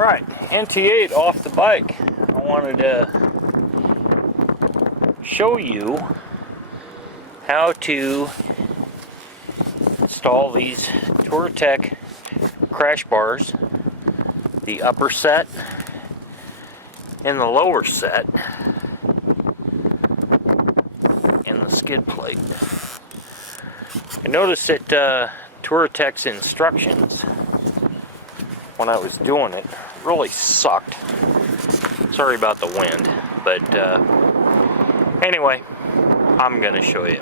Alright, NT8 off the bike. I wanted to show you how to install these TouraTechs crash bars, the upper set and the lower set, and the skid plate. I noticed that TouraTechs instructions, when I was doing it, really sucked. Sorry about the wind, but anyway, I'm gonna show you.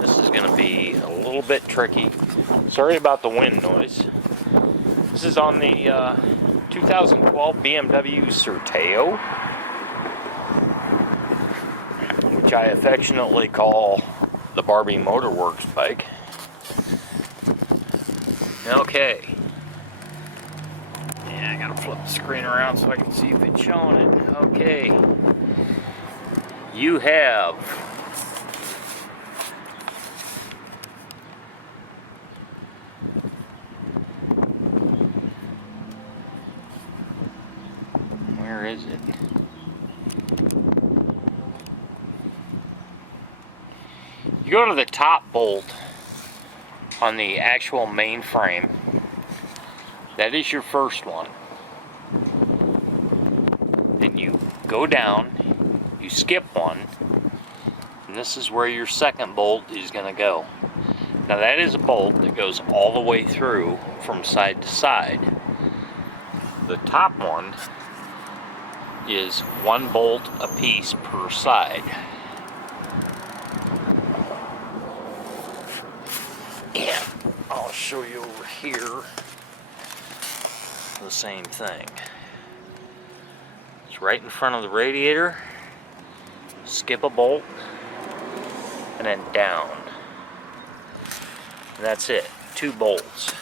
This is gonna be a little bit tricky. Sorry about the wind noise. This is on the 2012 BMW Sertao, which I affectionately call the Barbie Motorworks bike. Okay. Yeah, I gotta flip the screen around so I can see if it's showing it. Okay. You have where is it? You go to the top bolt on the actual main frame. That is your first one. Then you go down, you skip one, and this is where your second bolt is going to go. Now that is a bolt that goes all the way through from side to side. The top one is one bolt a piece per side. And I'll show you over here the same thing. It's right in front of the radiator. Skip a bolt and then down. And that's it. 2 bolts.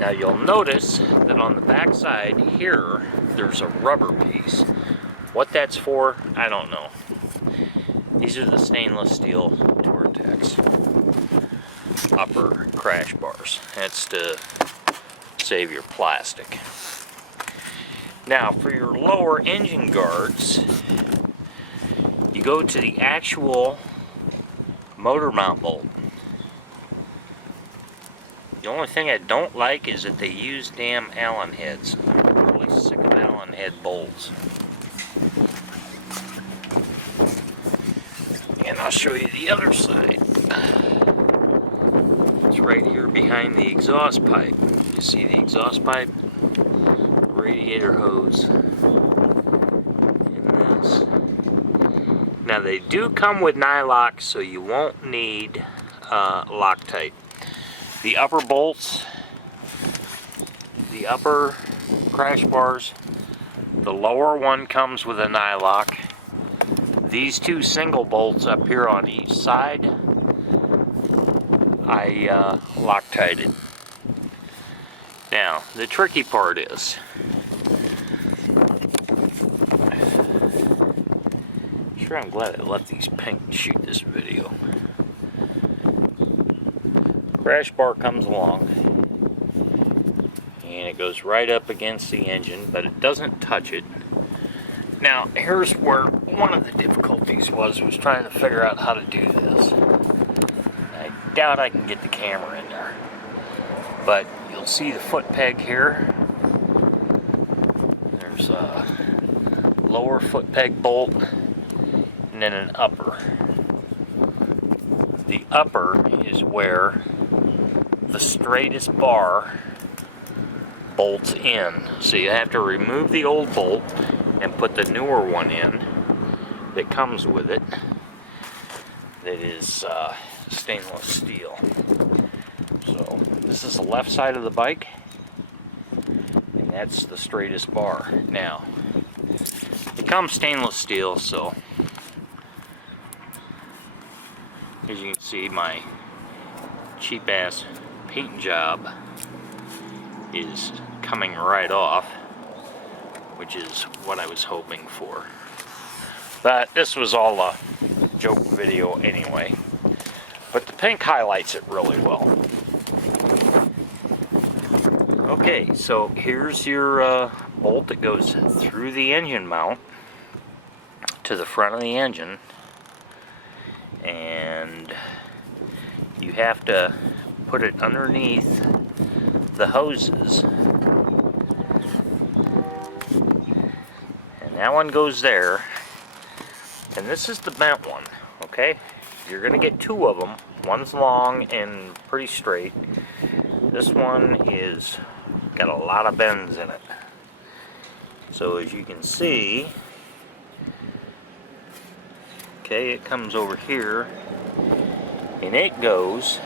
Now you'll notice that on the back side here there's a rubber piece. What that's for, I don't know. These are the stainless steel TouraTechs upper crash bars. That's to save your plastic. Now for your lower engine guards, you go to the actual motor mount bolt. The only thing I don't like is that they use damn Allen heads. I'm really sick of Allen head bolts. And I'll show you the other side. It's right here behind the exhaust pipe. You see the exhaust pipe? The radiator hose. And this. Now they do come with nylock, so you won't need Loctite. The upper bolts, the upper crash bars, the lower one comes with a nylock. These 2 single bolts up here on each side, I Loctited. Now, the tricky part is, sure, I'm glad I let these pink shoot this video. Crash bar comes along and it goes right up against the engine, but it doesn't touch it. Now here's where one of the difficulties was trying to figure out how to do this. I doubt I can get the camera in there, but you'll see the foot peg here. There's a lower foot peg bolt and then an upper. The upper is where the straightest bar bolts in. So you have to remove the old bolt and put the newer one in that comes with it. That is stainless steel. So this is the left side of the bike, and that's the straightest bar. Now, it comes stainless steel, so as you can see, my cheap ass paint job is coming right off, which is what I was hoping for. But this was all a joke video anyway. But the pink highlights it really well. Okay, so here's your bolt that goes through the engine mount to the front of the engine, and you have to put it underneath the hoses, and that one goes there, and this is the bent one. Okay, you're gonna get two of them. One's long and pretty straight. This one is got a lot of bends in it. So as you can see, okay, it comes over here and it goes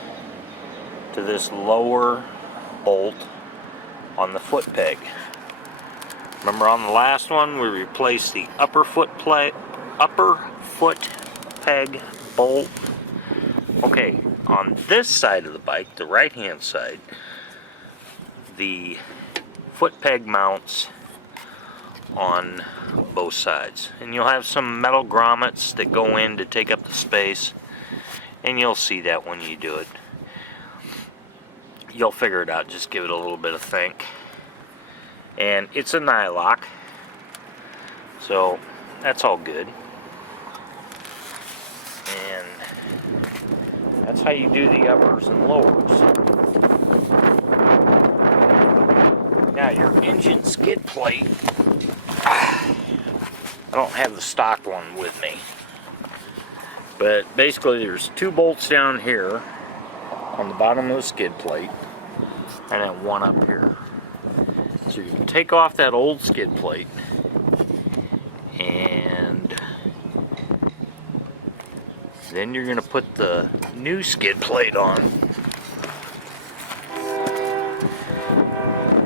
to this lower bolt on the foot peg. Remember on the last one we replaced the upper foot peg bolt? Okay, on this side of the bike, the right hand side, the foot peg mounts on both sides, and you'll have some metal grommets that go in to take up the space, and you'll see that when you do it. You'll figure it out, just give it a little bit of think. And it's a nylock, so that's all good. And that's how you do the uppers and lowers. Now your engine skid plate, I don't have the stock one with me, but basically there's two bolts down here on the bottom of the skid plate and then one up here. So you can take off that old skid plate and then you're going to put the new skid plate on.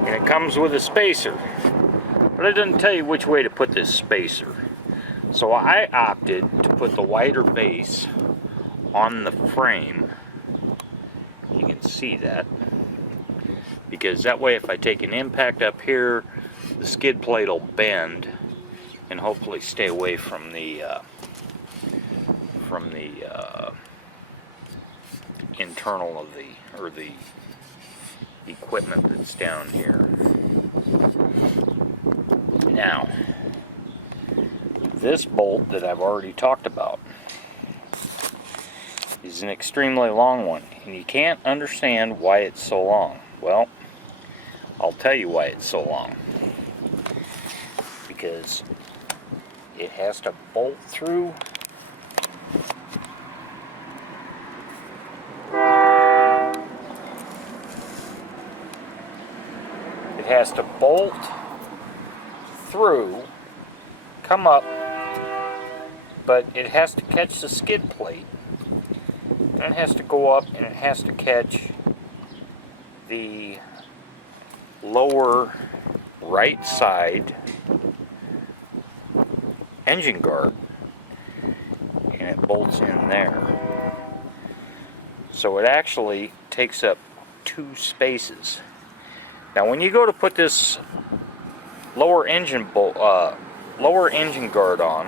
And it comes with a spacer, but it doesn't tell you which way to put this spacer. So I opted to put the wider base on the frame. You can see that, because that way if I take an impact up here, the skid plate will bend and hopefully stay away from the internal of the equipment that's down here. Now, this bolt that I've already talked about is an extremely long one, and you can't understand why it's so long. Well, I'll tell you why it's so long. Because it has to bolt through come up, but it has to catch the skid plate, and it has to go up, and it has to catch the lower right side engine guard, and it bolts in there. So it actually takes up two spaces. Now when you go to put this lower engine guard on,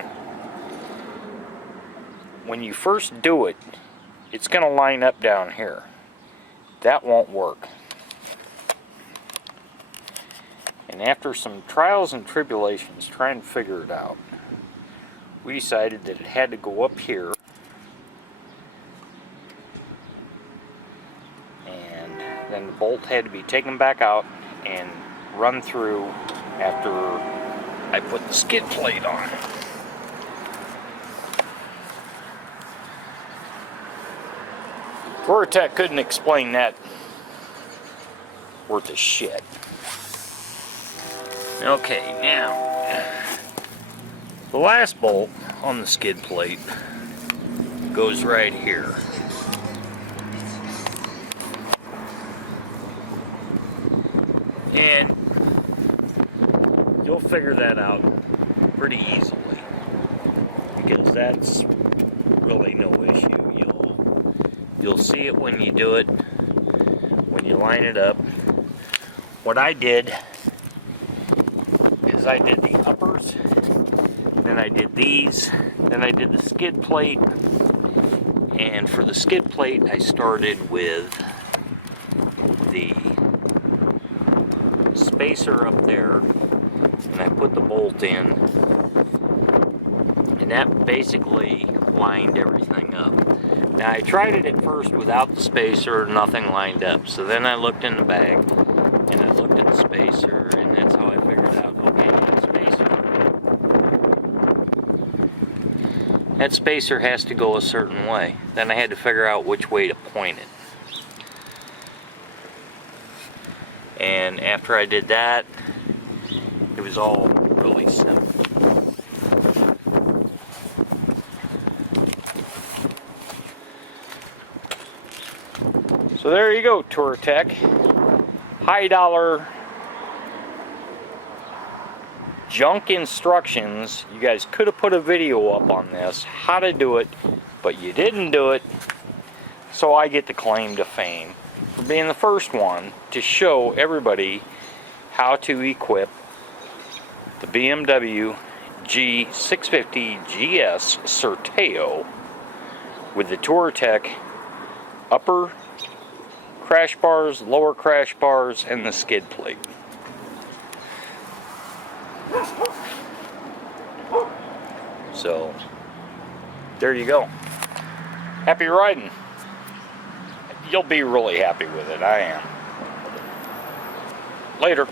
when you first do it, it's going to line up down here. That won't work. And after some trials and tribulations trying to figure it out, we decided that it had to go up here, and then the bolt had to be taken back out and run through after I put the skid plate on. TouraTechs couldn't explain that worth a shit. Okay, now the last bolt on the skid plate goes right here. And you'll figure that out pretty easily, because that's really no issue. You'll see it when you do it, when you line it up. What I did is I did the uppers, then I did these, then I did the skid plate, and for the skid plate I started with the spacer up there, and I put the bolt in, and that basically lined everything up. Now I tried it at first without the spacer, nothing lined up. So then I looked in the bag, and I looked at the spacer, and that's how I figured out, okay, that spacer has to go a certain way. Then I had to figure out which way to point it. And after I did that, it was all really simple. So there you go, TouraTech. High dollar junk instructions. You guys could have put a video up on this, how to do it, but you didn't do it. So I get the claim to fame for being the first one to show everybody how to equip the BMW G650GS SERTAO with the TouraTech upper crash bars, lower crash bars, and the skid plate. So there you go. Happy riding. You'll be really happy with it. I am. Later.